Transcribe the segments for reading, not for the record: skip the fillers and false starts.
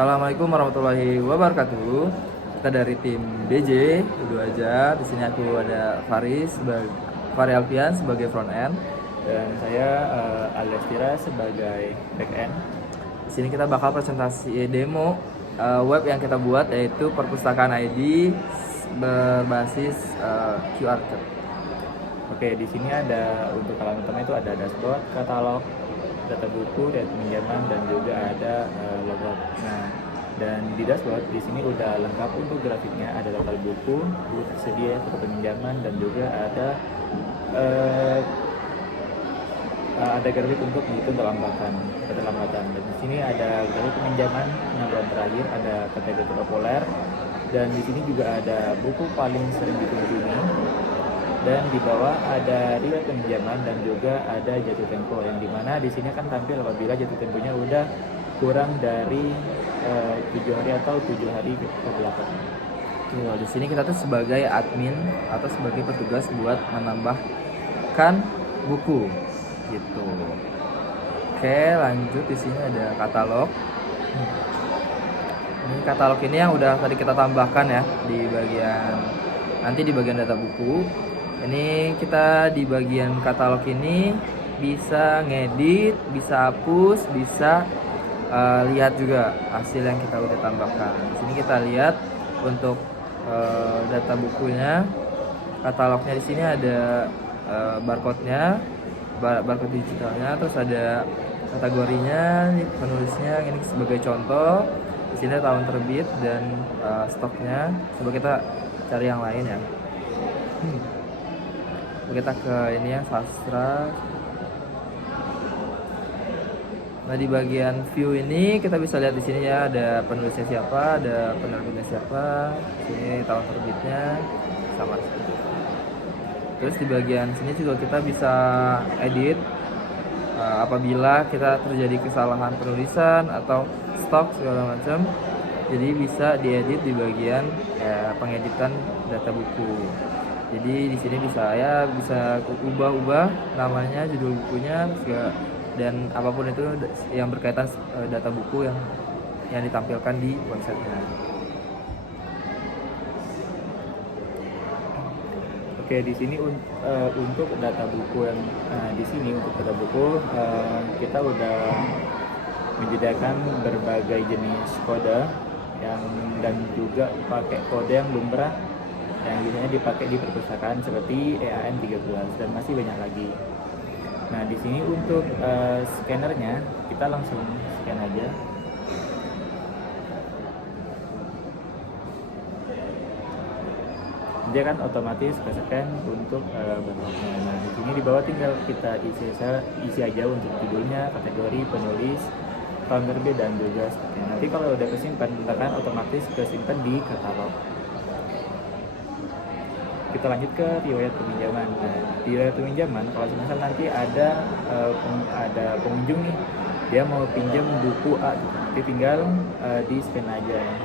Assalamualaikum warahmatullahi wabarakatuh. Kita dari tim BJ berdua aja. Di sini aku ada Fari Alfian sebagai front end dan saya Alestira sebagai back end. Di sini kita bakal presentasi demo web yang kita buat, yaitu perpustakaan ID berbasis QR code. Oke, di sini ada untuk halaman utama itu ada dashboard, katalog, data buku, data pinjaman, dan juga ada logout. Nah, dan di dashboard di sini udah lengkap untuk grafiknya, ada total buku tersedia, total pinjaman, dan juga ada grafik untuk menghitung keterlambatan. Dan di sini ada grafik pinjaman 6 bulan terakhir, ada kategori populer, dan di sini juga ada buku paling sering dikunjungi. Dan di bawah ada riwayat pinjaman dan juga ada jatuh tempo, yang dimana di sini akan tampil apabila jatuh temponya udah kurang dari 7 hari atau 7 hari ke belakang. Tuh, di sini kita tuh sebagai admin atau sebagai petugas buat menambahkan buku gitu. Oke, lanjut. Di sini ada katalog. Ini katalog ini yang udah tadi kita tambahkan ya di bagian data buku. Ini kita di bagian katalog ini bisa ngedit, bisa hapus, bisa lihat juga hasil yang kita udah tambahkan. Di sini kita lihat untuk data bukunya, katalognya. Di sini ada barcode-nya, barcode digitalnya, terus ada kategorinya, penulisnya. Ini sebagai contoh. Di sini tahun terbit dan stoknya. Coba kita cari yang lain ya. Kita ke ini ya, sastra. Nah, di bagian view ini kita bisa lihat di sini ya, ada penulisnya siapa, ada penerbitnya siapa, sini tahun terbitnya sama seperti itu. Terus di bagian sini juga kita bisa edit apabila kita terjadi kesalahan penulisan atau stok segala macam. Jadi bisa diedit di bagian pengeditan data buku. Jadi di sini bisa ubah-ubah namanya, judul bukunya, dan apapun itu yang berkaitan data buku yang ditampilkan di websitenya. Oke, di sini untuk data buku kita udah menyediakan berbagai jenis kode dan juga pakai kode yang lumrah yang biasanya dipakai di perpustakaan seperti EAN 13 dan masih banyak lagi. Nah, di sini untuk scannernya kita langsung scan aja. Dia kan otomatis ke scan untuk barcode-nya. Nah, di sini di bawah tinggal kita isi aja untuk judulnya, kategori, penulis, tahun terbit, dan juga stoknya. Nanti kalau udah kesimpan, akan otomatis kesimpan di katalog. Kita lanjut ke riwayat peminjaman. Nah, di riwayat peminjaman, kalau misal nanti ada pengunjung nih, dia mau pinjam buku A, nanti tinggal di scan aja ya.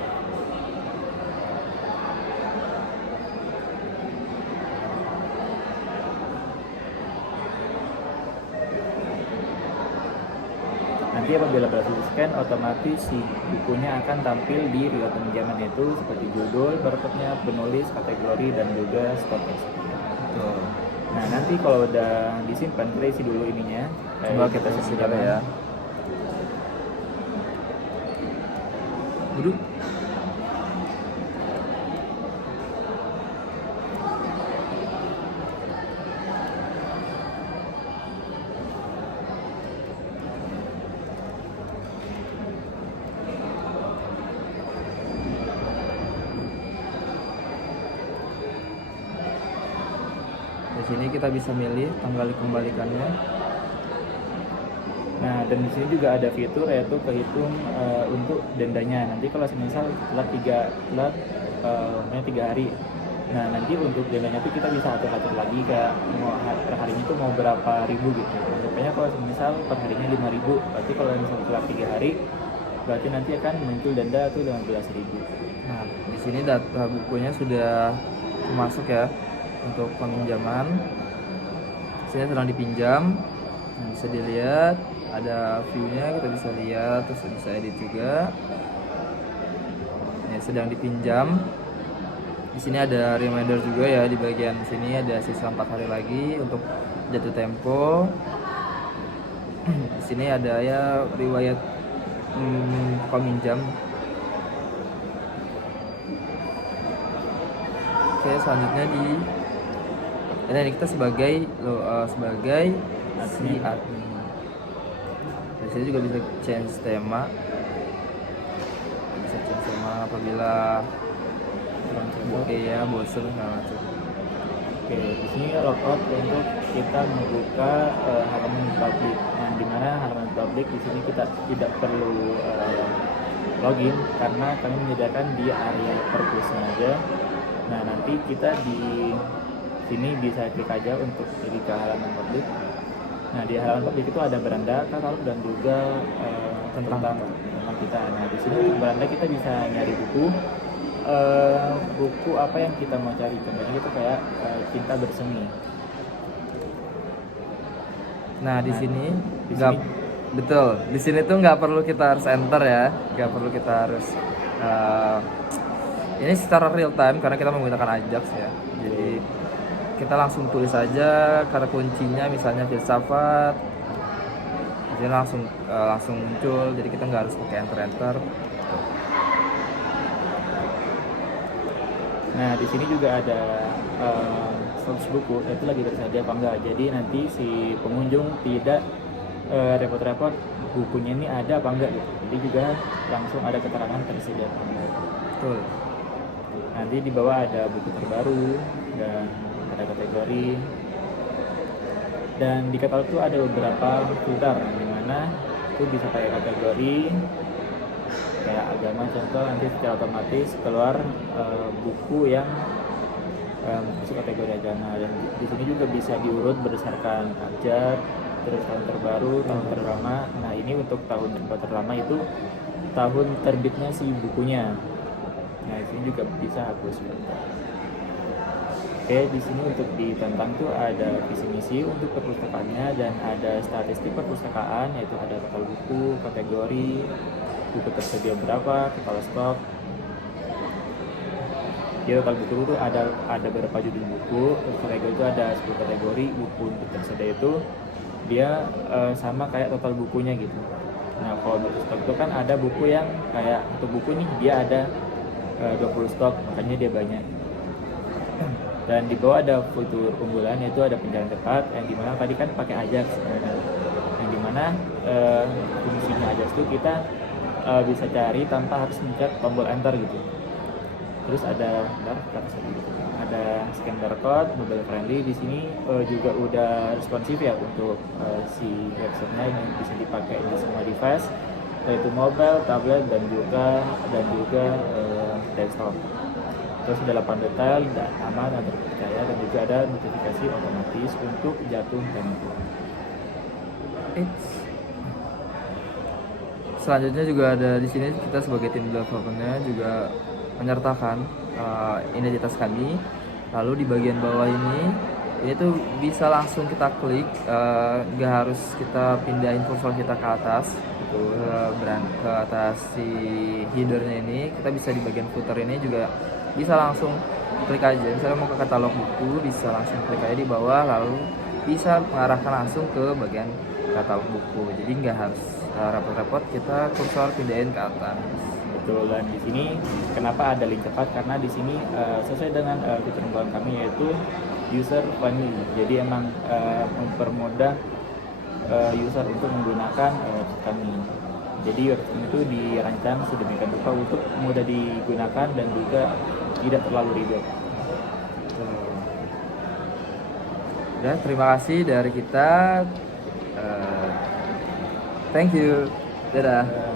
Nanti apabila berhasil scan, otomatis si bukunya akan tampil di riwayat peminjaman, itu seperti judul, barcode-nya, penulis, kategori, dan juga stoknya. Nah, nanti kalau udah disimpan, kita isi dulu ininya. Coba kita isi ya. Duduk. Di sini kita bisa milih tanggal dikembalikannya. Nah, dan di sini juga ada fitur yaitu kehitung untuk dendanya. Nanti kalau misal telat 3 hari. Nah, nanti untuk dendanya itu kita bisa atur lagi mau per harinya itu mau berapa ribu gitu. Contohnya kalau misal per harinya 5.000, berarti kalau misal telat 3 hari, berarti nanti akan muncul denda itu 15.000. Nah, di sini data bukunya sudah masuk ya. Untuk peminjaman, saya sedang dipinjam. Nah, bisa dilihat ada view-nya, kita bisa lihat, terus bisa edit juga. ya, sedang dipinjam. Di sini ada reminder juga ya, di bagian sini ada sisa 4 hari lagi untuk jatuh tempo. Di sini ada ya riwayat peminjam. Oke, selanjutnya ini kita sebagai si admin. Di sini juga bisa change tema. Bisa change tema apabila ya bosan nggak macam. Oke, di sini logout untuk kita membuka halaman publik. Nah, di mana halaman publik di sini kita tidak perlu login karena kami menyediakan di area perpusnya aja. Nah, nanti kita di sini bisa klik aja untuk pilih ke halaman publik. Nah, di halaman publik itu ada beranda, katalog dan juga tentang kita. Nah, di sini untuk beranda kita bisa nyari buku. Buku apa yang kita mau cari, contohnya itu kayak Cinta Bersemi. Nah, di sini betul, di sini tuh nggak perlu kita harus enter ya, nggak perlu kita harus ini secara real time karena kita menggunakan Ajax ya. Jadi kita langsung tulis saja kata kuncinya, misalnya filsafat, jadi langsung muncul. Jadi kita nggak harus pakai enter. Nah, di sini juga ada status buku, itu lagi tersedia apa enggak. Jadi nanti si pengunjung tidak repot-repot bukunya ini ada apa enggak gitu. Jadi juga langsung ada keterangan tersedia apa enggak. Betul. Nanti di bawah ada buku terbaru dan ada kategori. Dan di katalog itu ada beberapa filter, dimana itu bisa kayak kategori kayak agama, contoh nanti secara otomatis keluar buku yang masuk kategori agama. Dan di sini juga bisa diurut berdasarkan abjad, terus tahun terbaru, tahun terlama. Nah, ini untuk tahun terlama itu tahun terbitnya si bukunya. Nah, di sini juga bisa hapus. Oke, di sini untuk di tentang tuh ada visi misi untuk perpustakaannya dan ada statistik perpustakaan, yaitu ada total buku, kategori, buku tersedia berapa, total stok. Ya, total buku itu ada berapa judul buku, kategori itu ada 10 kategori. Buku untuk tersedia itu dia sama kayak total bukunya gitu. Nah, kalau untuk stok itu kan ada buku yang kayak untuk buku nih dia ada 20 stok, makanya dia banyak. Dan di bawah ada fitur unggulan, yaitu ada pencarian cepat, yang dimana tadi kan pakai Ajax, yang dimana fungsinya Ajax itu kita bisa cari tanpa harus mencet tombol enter gitu. Terus ada scan barcode, mobile friendly. Di sini juga udah responsif ya untuk si websitenya, yang bisa dipakai di semua device, yaitu mobile, tablet dan juga desktop. Terus ada 8 detail dan aman dan terpercaya, dan juga ada notifikasi otomatis untuk jatuh tempo. Selanjutnya juga ada di sini kita sebagai tim developernya juga menyertakan identitas kami. Lalu di bagian bawah ini tuh bisa langsung kita klik, nggak harus kita pindahin kursor kita ke atas gitu, ke atas si headernya ini. Kita bisa di bagian footer ini juga bisa langsung klik aja, misalnya mau ke katalog buku bisa langsung klik aja di bawah, lalu bisa mengarahkan langsung ke bagian katalog buku. Jadi nggak harus repot-repot kita kursor pindahin ke atas. Betul. Dan di sini kenapa ada link cepat, karena di sini sesuai dengan fitur unggulan kami, yaitu user friendly. Jadi emang mempermudah user untuk menggunakan website kami. Jadi website itu dirancang sedemikian rupa untuk mudah digunakan dan juga tidak terlalu ribet. Dan terima kasih dari kita. Thank you. Dadah.